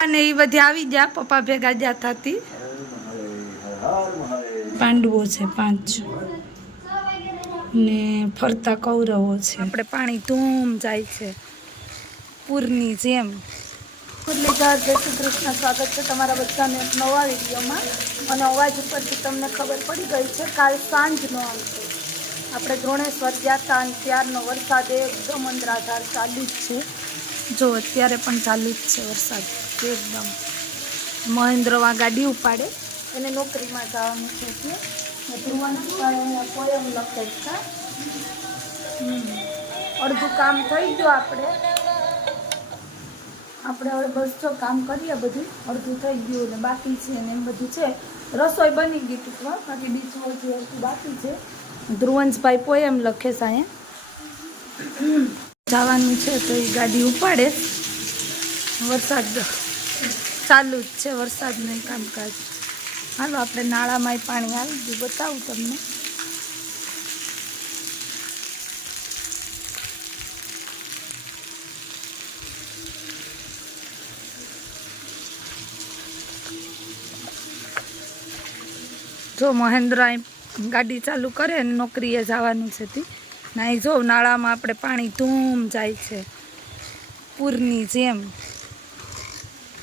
અને એ બધી આવી ગયા પપ્પા ભેગા ગયા થતી પાંડવો છે 5 ને ફરતા કૌરવો છે આપણે પાણી ધૂમ જાય છે પૂરની જેમ મુરલીધર જય શ્રી કૃષ્ણ સ્વાગત છે તમારા બધાને એક નવા વિડીયોમાં અને અવાજ ઉપરથી તમને ખબર પડી ગઈ છે કાલ સાંજનો આવશે આપણે દ્રોણેશ્વર ગયા હતા અને ત્યારનો વરસાદ એકદમ અંધરાધાર ચાલુ જ છે જો અત્યારે પણ ચાલુ જ છે વરસાદ એકદમ મહેન્દ્રવા ગાડી ઉપાડે એને નોકરીમાં જવાનું છે એટલે ધ્રુવન પોયમ લખે છે અડધું કામ થઈ ગયું આપણે હવે બસ જો કામ કરીએ બધું અડધું થઈ ગયું ને બાકી છે ને એમ બધું છે રસોઈ બની ગઈ ટૂંકમાં બાકી બીજું અડધું બાકી છે ધ્રુવંશભાઈ પોયમ લખે છે અહીંયા જવાનું છે તો એ ગાડી ઉપાડે વરસાદ ચાલુ જ છે વરસાદનું કામકાજ હાલો આપણે નાળામાં પાણી આવી ગયું બતાવું તમને જો મહેન્દ્ર ગાડી ચાલુ કરે ને નોકરીએ જવાનું છે તે ના જો નાળામાં આપણે પાણી ધૂમ જાય છે પૂરની જેમ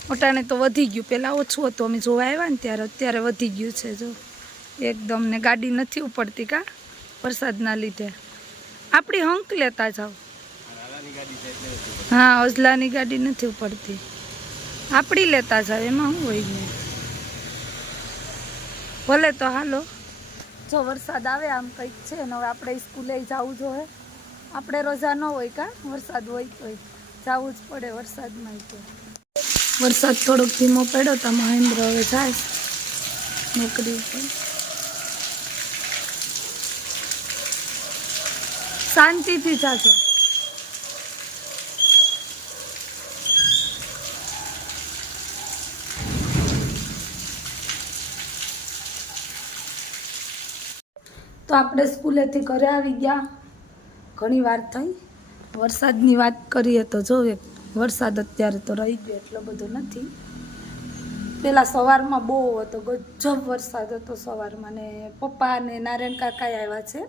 ઓટાણે તો વધી ગયું પહેલાં ઓછું હતું અમે જોવા આવ્યા ને ત્યારે અત્યારે વધી ગયું છે જો એકદમ ને ગાડી નથી ઉપડતી કા વરસાદના લીધે આપણી હંક લેતા જાઓ હા અજલાની ગાડી નથી ઉપડતી આપણી લેતા જાવ એમાં શું હોય ને ભલે તો હાલો જો વરસાદ આવે આમ કંઈક છે ને હવે આપણે સ્કૂલે જવું જોઈએ આપણે રજા ન હોય કા વરસાદ હોય તો જવું જ પડે વરસાદમાં તો વરસાદ થોડોક ધીમો પડ્યો તો મહેન્દ્ર હવે જાય નોકરી પર શાંતિથી જાજો તો આપણે સ્કૂલેથી ઘરે આવી ગયા ઘણી વાર થઈ વરસાદની વાત કરીએ તો જો વરસાદ અત્યારે તો રહી ગયો એટલો બધો નથી પહેલાં સવારમાં બહુ હતો ગજબ વરસાદ હતો સવારમાં ને પપ્પા અને નારાયણ કાકા આવ્યા છે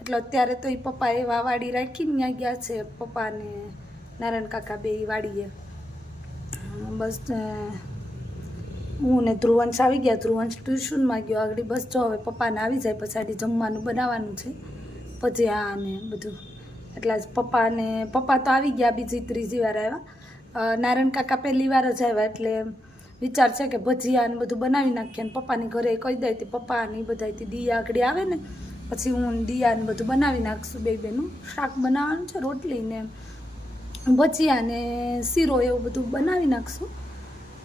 એટલે અત્યારે તો એ પપ્પાએ વાડી રાખીને ત્યાં ગયા છે પપ્પા અને નારાયણ કાકા બે વાડીએ બસ હું ને ધ્રુવંશ આવી ગયા ધ્રુવંશ ટ્યુશનમાં ગયો આગળ બસ જો હવે પપ્પાને આવી જાય પછી જમવાનું બનાવવાનું છે ભજીયા ને બધું એટલે પપ્પા તો આવી ગયા બીજી ત્રીજી વાર આવ્યા નારાયણ કાકા પહેલી વાર જ આવ્યા એટલે વિચાર છે કે ભજીયા ને બધું બનાવી નાખીએ અને પપ્પાની ઘરે કહી દઈ હતી પપ્પાની બધાથી દિયા આગળ આવે ને પછી હું દિયા ને બધું બનાવી નાખશું બેનું શાક બનાવવાનું છે રોટલી ને ભજીયા ને શીરો એવું બધું બનાવી નાખશું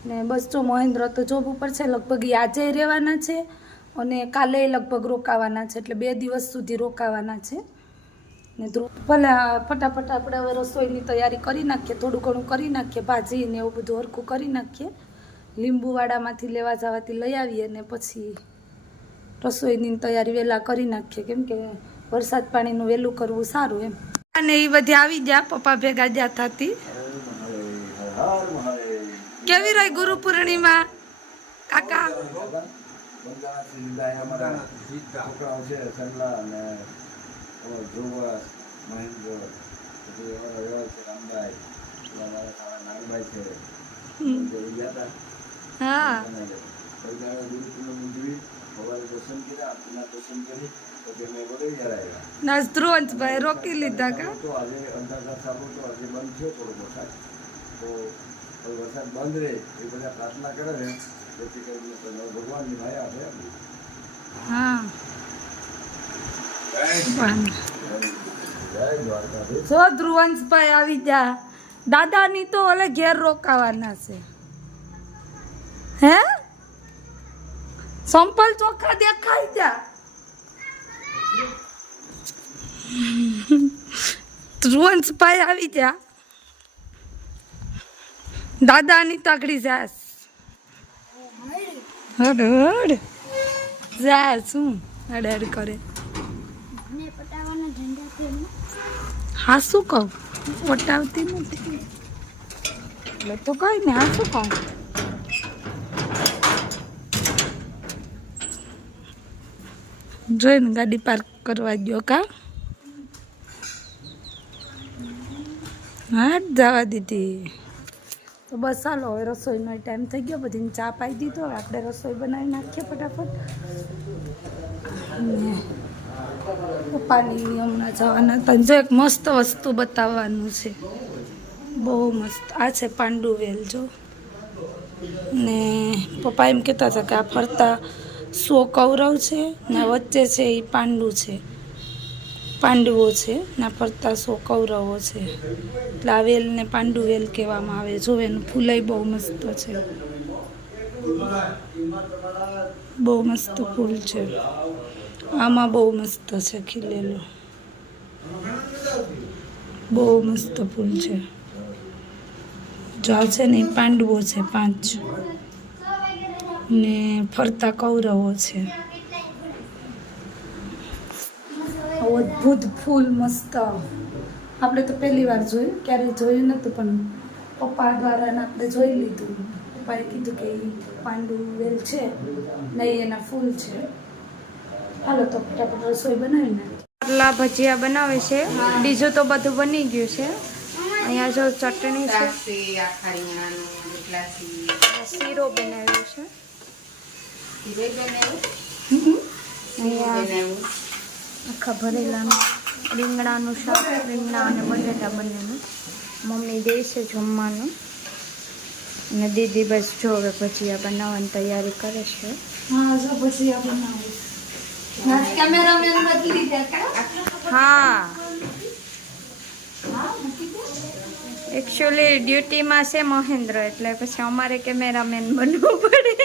ને બસ જો મહેન્દ્ર તો જોબ ઉપર છે લગભગ આજે રહેવાના છે અને કાલે લગભગ રોકાવાના છે એટલે 2 દિવસ સુધી રોકાવાના છે ને ભલે ફટાફટ આપણે હવે રસોઈની તૈયારી કરી નાખીએ થોડું ઘણું કરી નાખીએ ભાજી ને એવું બધું હરખું કરી નાખીએ લીંબુવાડામાંથી લેવા જવાથી લઈ આવીએ ને પછી રસોઈની તૈયારી વહેલા કરી નાખીએ કેમ કે વરસાદ પાણીનું વહેલું કરવું સારું એમ અને એ બધી આવી ગયા પપ્પા ભેગા ગયા થતી કેવી રહી ગુરુ પૂર્ણિમા કાકા હા ધ્રુવંશભાઈ રોકી લીધા કા વરસાદ બંધ રહે એ બધા પ્રાર્થના કરે છે જેથી કરીને ભગવાનની માયા છે હા જો ધ્રુવંશભાઈ આવી જા દાદાની તો ઓલે ઘેર રોકાવાના છે હે સંપલ ચોખા દેખાઈ જા ધ્રુવંશભાઈ આવી જા દાદાની તગડી જાસ હડ હડ જાસ શું હડ હડ કરે હા શું કહું પટાવતી નથી એટલે તો કઈ ને આ શું કહું જોઈને ગાડી પાર્ક કરવા ગયો કા હા જવા દીધી તો બસ ચાલો હવે રસોઈનો ટાઈમ થઈ ગયો બધીને ચા પાઈ દીધો હવે આપણે રસોઈ બનાવી નાખીએ ફટાફટ અને પપ્પાની હમણાં જવાના હતા જો એક મસ્ત વસ્તુ બતાવવાનું છે બહુ મસ્ત આ છે પાંડુવેલ જો ને પપ્પા એમ કહેતા હતા કે આ ફરતા 100 કૌરવ છે ને વચ્ચે છે એ પાંડવો છે ને ફરતા 100 કૌરવો છે એટલે આ વેલને પાંડુવેલ કહેવામાં આવે જો એનું ફૂલય બહુ મસ્ત છે બહુ મસ્ત ફૂલ છે આમાં બહુ મસ્ત છે ખીલેલું બહુ મસ્ત ફૂલ છે જો છે ને એ પાંડવો છે 5 ને ફરતા કૌરવો છે અદ્ભુત ફૂલ મસ્ત આપણે તો પહેલી વાર જોયું ક્યારેય જોયું નહોતું પણ પપ્પા દ્વારા આપણે જોઈ લીધું પપ્પાએ કીધું કે એ પાંડુવેલ છે નહીં એના ફૂલ છે હાલો તો ફટાફટ રસોઈ બનાવી નાખીએ આટલા ભજીયા બનાવે છે બીજું તો બધું બની ગયું છે અહીંયા જો ચટણી છે શીરો બનાવ્યો છે અહીંયા આખા ભરેલાનું રીંગણાનું શાક રીંગણા અને બટેટા બંનેનું મમ્મી દે છે જમવાનું અને દીદી બસ જો હવે ભજીયા બનાવવાની તૈયારી કરે છે હા જો ભજીયા બનાવું કેમેરામેન બદલી ગયા હા એકચ્યુઅલી ડ્યુટીમાં છે મહેન્દ્ર એટલે પછી અમારે કેમેરામેન બનવું પડે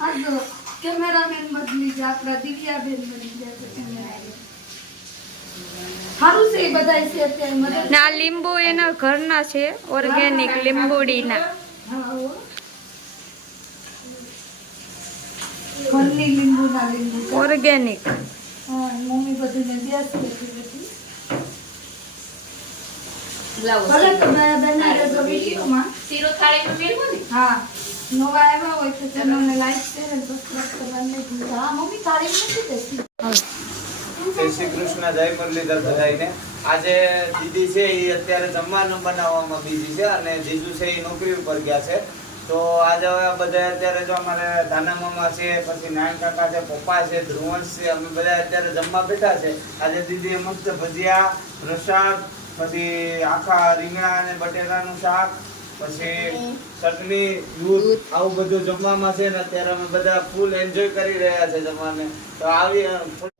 આ જો કેમેરામેન બદલી ગયા આપણા દિવ્યાબેન બની ગયા છે કેમેરામેન સારું છે એ બધાય છે અત્યારે મદદ ને આ લીંબુ એના ઘરના છે ઓર્ગેનિક લીંબુડીના ઘરની લીંબુના લીંબુ ઓર્ગેનિક હા મમ્મી બધું વ્યસ્ત હતી બધી ભલે તો બનાવી દેજો વિડીયોમાં હા નવા આવ્યા હોય તો ચેનલને લાઈક શેર અને સબસ્ક્રાઇબ કરવાનું નહીં ભૂલતા હા મમ્મી તારીખ નથી દેતી જય શ્રી કૃષ્ણ જય મુરલીધર બધાઈને આજે દીદી છે એ અત્યારે જમવાનું બનાવવામાં બીજી છે અને જીજુ છે એ નોકરી ઉપર ગયા છે તો આજે બધા અત્યારે જો અમારે ધાના મામા છે પછી નાન કાકા છે પપ્પા છે ધ્રુવંશ છે અમે બધા અત્યારે જમવા બેઠા છે આજે દીદીએ મસ્ત ભજીયા પ્રસાદ પછી આખા રીંગણા અને બટેટાનું શાક પછી ચટણી દૂધ આવું બધું જમવામાં છે ને અત્યારે અમે બધા ફૂલ એન્જોય કરી રહ્યા છે જમવાને તો આવી